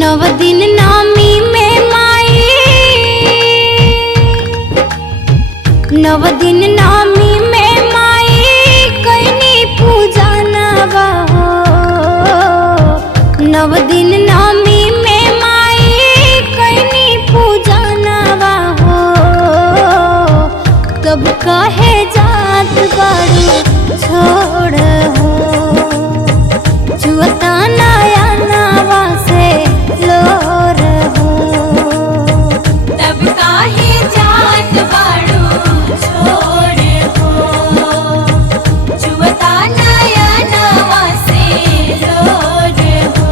नव दिन नामी में माई, नव दिन नामी में माई कईनी पूजा नवा हो। नव दिन नामी में माई कईनी पूजा नवा हो। तब कहे जात बारू छोड़ हो, जुअता नया नवा से लोर हो। तब काहे जात बारू छोड़ हो, जुअता नया नवा से लोर हो।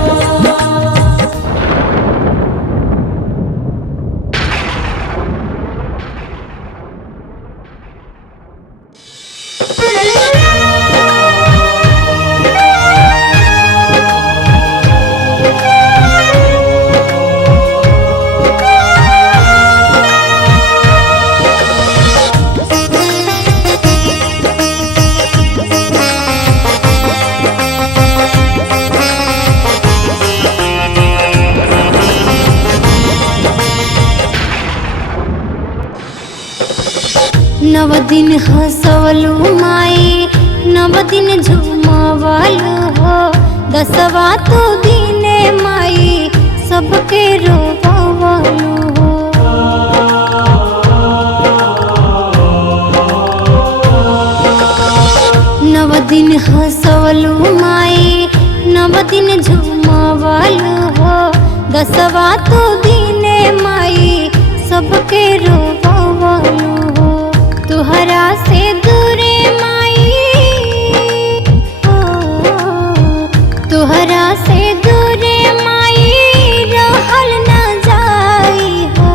नव दिन हंसवलू माई, नव दिन झूमवलू हो। दसवा तो दिने माई सबके रोवलू हो। नव दिन हंसवलू माई, नव दिन झूमवलू हो। दसवा तो दिने माई सबके रोवलू हो। तुहरा से दूरे माई हो, तुहरा से दूरे माई रहल न जाई हो।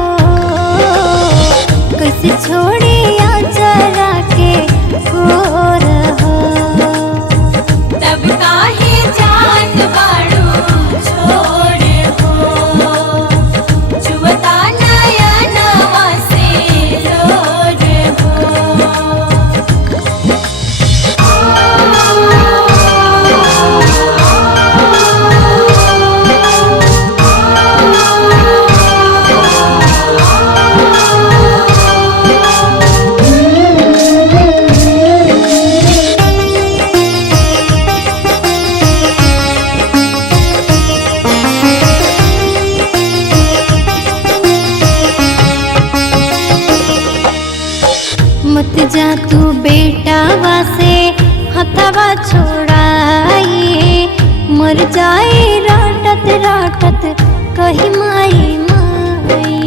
कैसे छोड़े आचरा के गोर हो। तब काहे जात बारू छोड़ हो, जुअता नया नवा से लोर हो। मत जा तू बेटावा से हथवा छोड़ाई। मर जाए राटत राटत कही माई माई।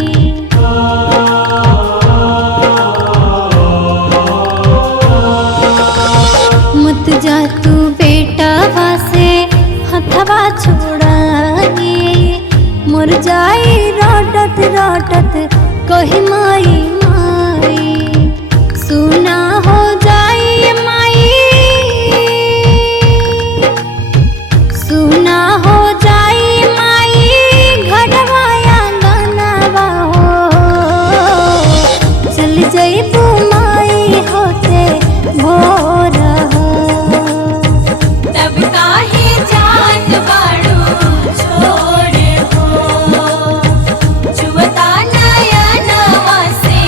मत जा तू बेटावा से हथवा छोड़ाई। मर जाए राटत राटत कही माई माई। सुना हो जाई माई, सुना हो जाई माई घरवा आंगनवा हो। चल जइबू माई होते भोर हो। तब काहे जात बारू छोड़ हो, जुअता नया नवा से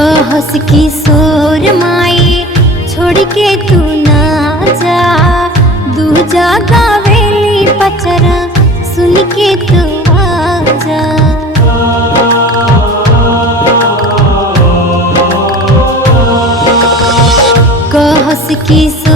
कहस किशोर माई छोड़ के तू ना जा, दूजा गावेली पचरा सुन के तू आजा। कहस किशोर